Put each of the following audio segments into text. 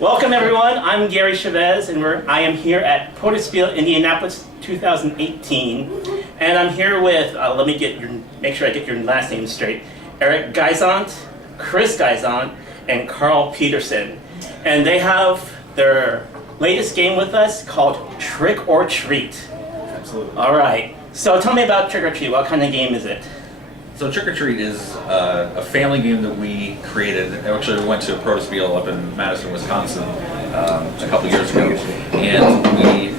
Welcome everyone, I'm Gary Chavez and I am here at Protospiel, Indianapolis 2018. And I'm here with, let me make sure I get your last name straight, Eric Geisant, Chris Geisant, and Carl Peterson. And they have their latest game with us called Trick or Treat. Absolutely. All right, so tell me about Trick or Treat, what kind of game is it? So Trick or Treat is a family game that we created. Actually, we went to a Protospiel up in Madison, Wisconsin a couple years ago, and we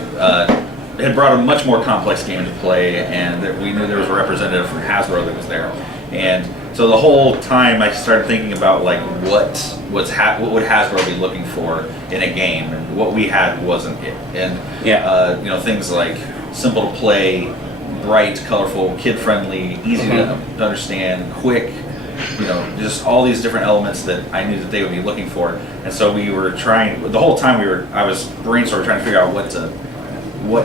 had brought a much more complex game to play, and that we knew there was a representative from Hasbro that was there. And so the whole time I started thinking about like what would Hasbro be looking for in a game, and what we had wasn't it. And things like simple to play, bright, colorful, kid-friendly, easy to understand, quick, just all these different elements that I knew that they would be looking for. And so we were trying, the whole time I was brainstorming, trying to figure out what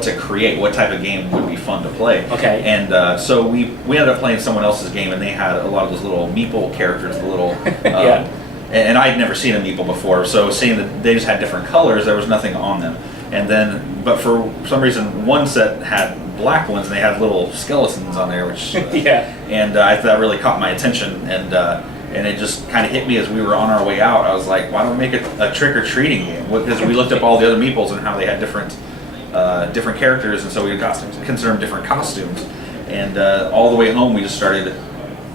to create, what type of game would be fun to play. Okay. And so we ended up playing someone else's game, and they had a lot of those little meeple characters, the little, and I'd never seen a meeple before, so seeing that they just had different colors, there was nothing on them. And then, but for some reason, one set had black ones, and they had little skeletons on there, which and I thought that really caught my attention, and it just kind of hit me as we were on our way out. I was like, why don't we make a trick or treating game? Because we looked up all the other meeples and how they had different characters, and so we considered them different costumes. And all the way home, we just started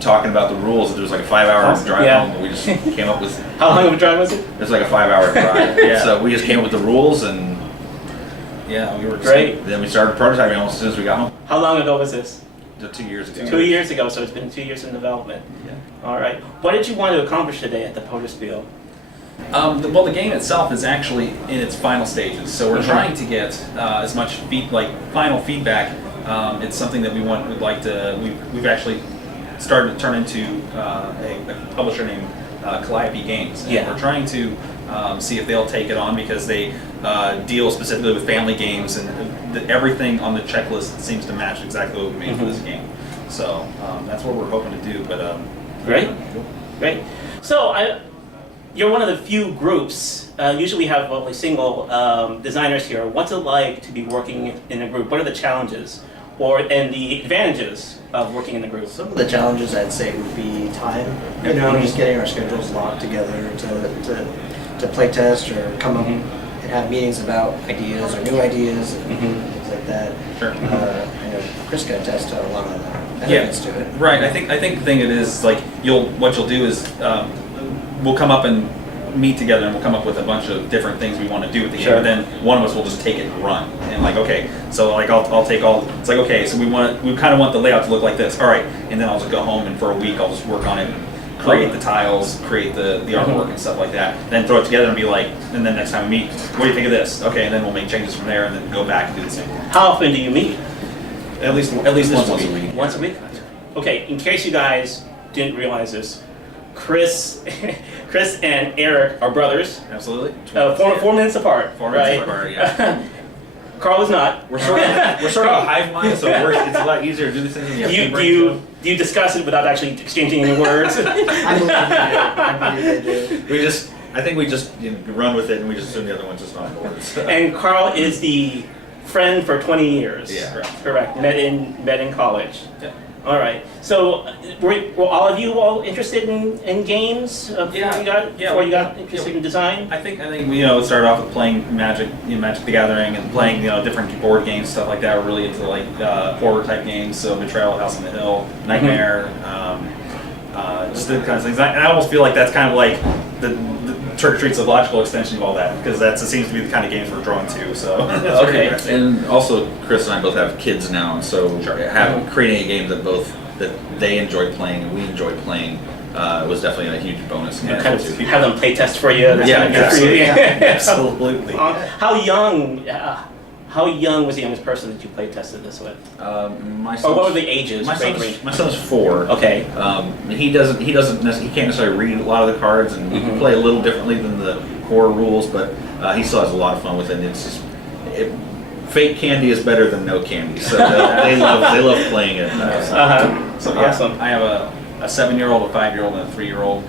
talking about the rules. There was like a 5-hour drive home, and we just came up with. How long of a drive was it? It was like a 5-hour drive. So we just came up with the rules, and we were great. Then we started prototyping almost as soon as we got home. How long ago was this? 2 years ago. 2 years ago, so it's been 2 years in development. Yeah. All right. What did you want to accomplish today at the Protospiel? Well, the game itself is actually in its final stages, so we're trying to get as much final feedback. It's something that we'd like to. We've actually started to turn into a publisher named Calliope Games. And we're trying to see if they'll take it on, because they deal specifically with family games, and everything on the checklist seems to match exactly what we made for this game. So that's what we're hoping to do. But great. So you're one of the few groups. Usually we have only single designers here. What's it like to be working in a group? What are the challenges and the advantages of working in a group? Some of the challenges I'd say would be time. Just getting our schedules locked together to play test or come up and have meetings about ideas or new ideas and things like that. Sure. I know Chris can attest to a lot of the benefits to it. Right. I think the thing it is like what you'll do is we'll come up and meet together, and we'll come up with a bunch of different things we want to do with the game. And then one of us will just take it and run, and I'll take all. It's like, okay, so we kind of want the layout to look like this. All right, and then I'll just go home, and for a week I'll just work on it, and create the tiles, create the artwork and stuff like that. Then throw it together and be like, and then next time we meet, what do you think of this? Okay, and then we'll make changes from there, and then go back and do the same. How often do you meet? At least once a week. Once a week? Okay, in case you guys didn't realize this, Chris and Eric are brothers. Absolutely. 4 minutes apart. 4 minutes apart, yeah. Carl is not. We're sort of a hive mind, so it's a lot easier to do this thing than do you discuss it without actually exchanging any words? I believe they do. I think we just run with it, and we just assume the other one's just not bored. And Carl is the friend for 20 years. Yeah. Correct. Met in college. Yeah. All right. So, were all of you interested in games before you got interested in design? I think it started off with playing Magic, Magic the Gathering, and playing different board games, stuff like that. We're really into horror type games, so Betrayal, House on the Hill, Nightmare, just the kinds of things. I almost feel like that's kind of like the Trick or Treat's a logical extension of all that, because it seems to be the kind of games we're drawn to. So okay. And also, Chris and I both have kids now, and so creating a game that they enjoy playing and we enjoy playing was definitely a huge bonus. Kind of have them play test for you. Absolutely. How young was the youngest person that you play tested this with? My or what were the ages? My son's 4. Okay. He can't necessarily read a lot of the cards, and we can play a little differently than the core rules, but he still has a lot of fun with it. And it's just fake candy is better than no candy, so they love playing it. So awesome. I have a 7-year-old, a 5-year-old, and a 3-year-old.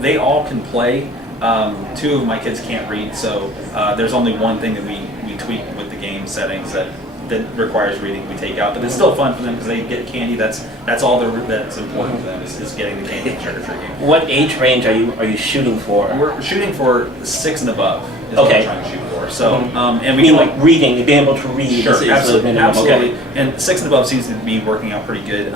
They all can play, Two of my kids can't read, so there's only one thing that we tweak with the game settings that requires reading we take out, but it's still fun for them because they get candy. That's all that's important to them is getting the candy in trick-or-treat game. What age range are you shooting for? We're shooting for 6 and above is what we're trying to shoot for. So and we mean like reading, being able to read. Sure, is absolutely, the minimum. absolutely. Okay. And 6 and above seems to be working out pretty good.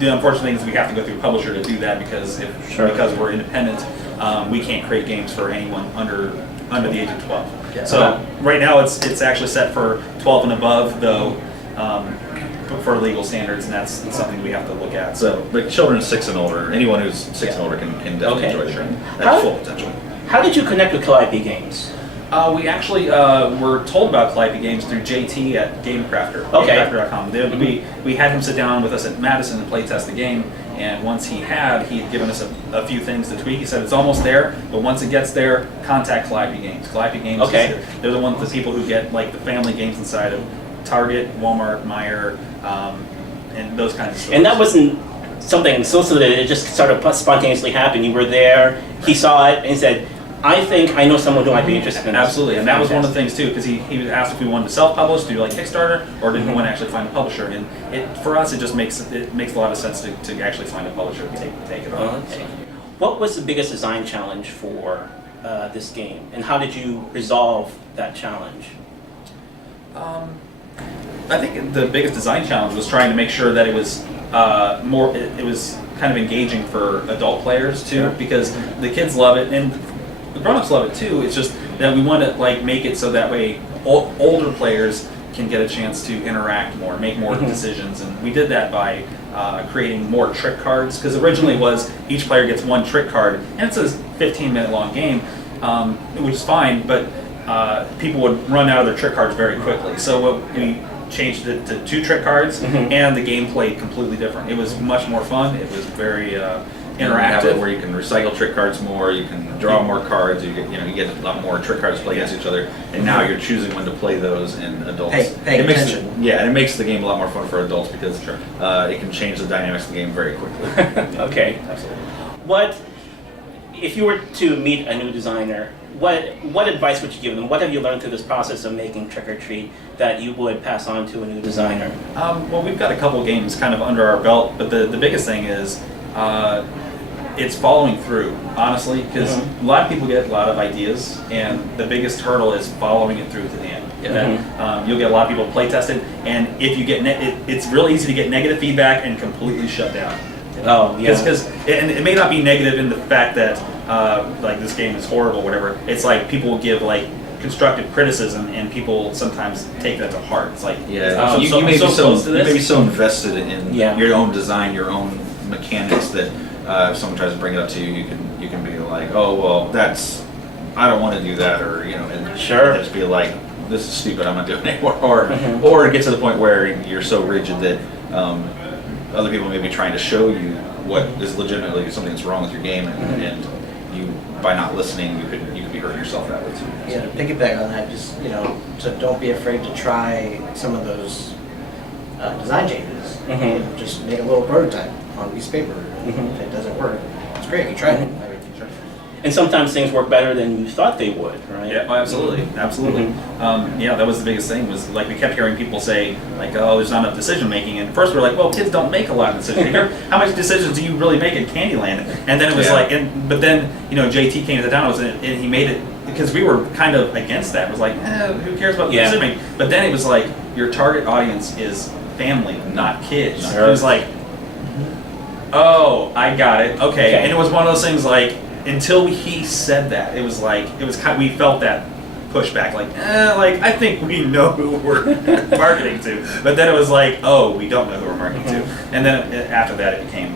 The unfortunate thing is we have to go through a publisher to do that because because we're independent, we can't create games for anyone under the age of 12. Yeah. So right now it's actually set for 12 and above, though, for legal standards, and that's something we have to look at. So, But children 6 and older, anyone who's 6 and older can definitely Okay. enjoy the game. How- That's full potential. How did you connect with Calliope Games? we actually were told about Calliope Games through JT at GameCrafter, Okay. GameCrafter.com. We had him sit down with us at Madison and play test the game, and once he'd given us a few things to tweak. He said it's almost there, but once it gets there, contact Calliope Games. Calliope Games, Okay. they're the people who get like the family games inside of Target, Walmart, Meijer, and those kinds of stores. And that wasn't something solicited, it just sort of spontaneously happened. You were there, he saw it, and he said, I know someone who might be interested in this. Absolutely, and that was one of the things too, because he was asked if we wanted to self-publish, do like Kickstarter, or did we want to actually find a publisher. And for us, it just makes a lot of sense to actually find a publisher and take it on. Okay. What was the biggest design challenge for this game, and how did you resolve that challenge? I think the biggest design challenge was trying to make sure that it was it was kind of engaging for adult players too, because the kids love it and the grown-ups love it too. It's just that we want to make it so that way older players can get a chance to interact more, make more decisions, and we did that by creating more trick cards, because originally it was each player gets one trick card, and it's a 15-minute long game, which is fine, but people would run out of their trick cards very quickly. So what we changed it to 2 trick cards, and the game played completely different. It was much more fun. It was very interactive, where you can recycle trick cards more, you can draw more cards, you get a lot more trick cards to play against each other, and now you're choosing when to play those in adults. Pay it makes attention. and it makes the game a lot more fun for adults because it can change the dynamics of the game very quickly. Okay. Absolutely. What, if you were to meet a new designer, what advice would you give them? What have you learned through this process of making Trick or Treat that you would pass on to a new designer? Well, we've got a couple games kind of under our belt, but the biggest thing is it's following through, honestly, because a lot of people get a lot of ideas, and the biggest hurdle is following it through to the end. You'll get a lot of people play tested, and if you get it's real easy to get negative feedback and completely shut down. Oh, yeah. Because and it may not be negative in the fact that like this game is horrible, or whatever. It's like people will give like constructive criticism, and people sometimes take that to heart. It's like You I'm may be close to this. so invested in Yeah. your own design, your own mechanics that if someone tries to bring it up to you, you can be like, oh well, I don't want to do that, or and Sure. just be like, this is stupid, I'm not doing it anymore, or get to the point where you're so rigid that other people may be trying to show you what is legitimately something that's wrong with your game, and you, by not listening, you could be hurting yourself that way too. Yeah, to piggyback on that, just so don't be afraid to try some of those design changes. Just make a little prototype on a piece of paper. If it doesn't work, it's great. You tried it. I mean, And sometimes things work better than you thought they would, right? Yeah, oh, absolutely, absolutely. Yeah, that was the biggest thing. Was like we kept hearing people say like, "Oh, there's not enough decision making." And first we're like, "Well, kids don't make a lot of decisions. How much decisions do you really make in Candyland?" And then it was like, but then JT came to town and he made it, because we were kind of against that. It was like, who cares about the decision making? But then it was like, your target audience is family, not kids. Sure. It was like, oh, I got it. Okay. And it was one of those things like, until he said that, it was we felt that pushback, like I think we know who we're marketing to, but then it was like, oh, we don't know who we're marketing to, and then after that it became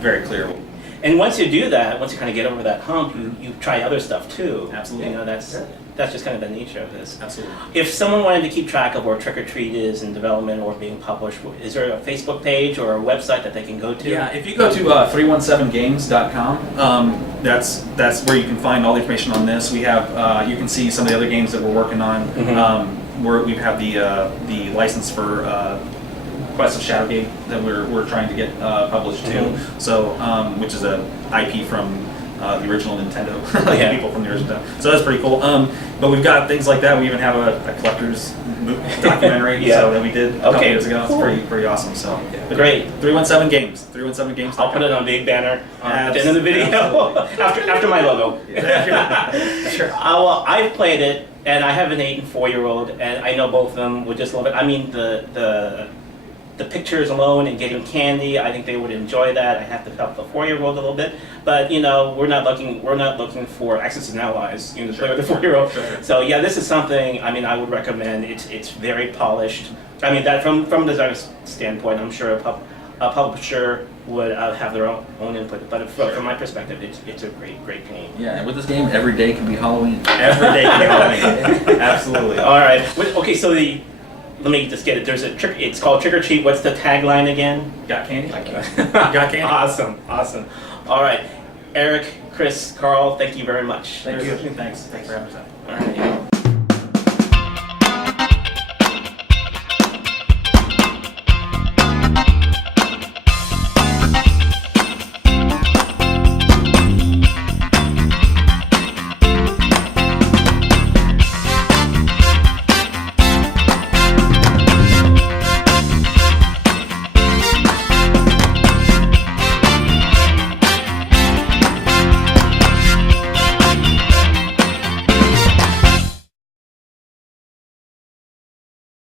very clear. And once you do that, once you kind of get over that hump, you try other stuff too. Absolutely. That's just kind of the nature of this. Absolutely. If someone wanted to keep track of where Trick or Treat is in development or being published, is there a Facebook page or a website that they can go to? Yeah, if you go to 317games.com, that's where you can find all the information on this. We have you can see some of the other games that we're working on. We have the license for Quest of Shadowgate that we're trying to get published too. So which is a IP from the original Nintendo, Yeah. people from the original Nintendo. So that's pretty cool. But we've got things like that. We even have a collector's documentary Yeah. so that we did a couple Okay, years ago. cool. It's pretty awesome. So yeah. Great. 317 Games. 317 Games. I'll put it on a big banner at the end of the video after my logo. Sure. Well, I've played it, and I have an 8 and 4-year-old, and I know both of them would just love it. I mean, the pictures alone and getting candy, I think they would enjoy that. I have to help the 4-year-old a little bit, but you know, we're not looking for X's and allies, you know, to play with the 4-year-old. Sure. So yeah, this is something. I mean, I would recommend. It's very polished. I mean, that from a design standpoint, I'm sure a publisher would have their own input. But from my perspective, it's a great game. Yeah, and with this game, every day can be Halloween. Every day can be Halloween. Absolutely. All right. Okay, so let me just get it. There's a trick. It's called Trick or Treat. What's the tagline again? Got candy? Got candy. Awesome. All right, Eric, Chris, Carl, thank you very much. Thank you. Thanks for having us out. All right.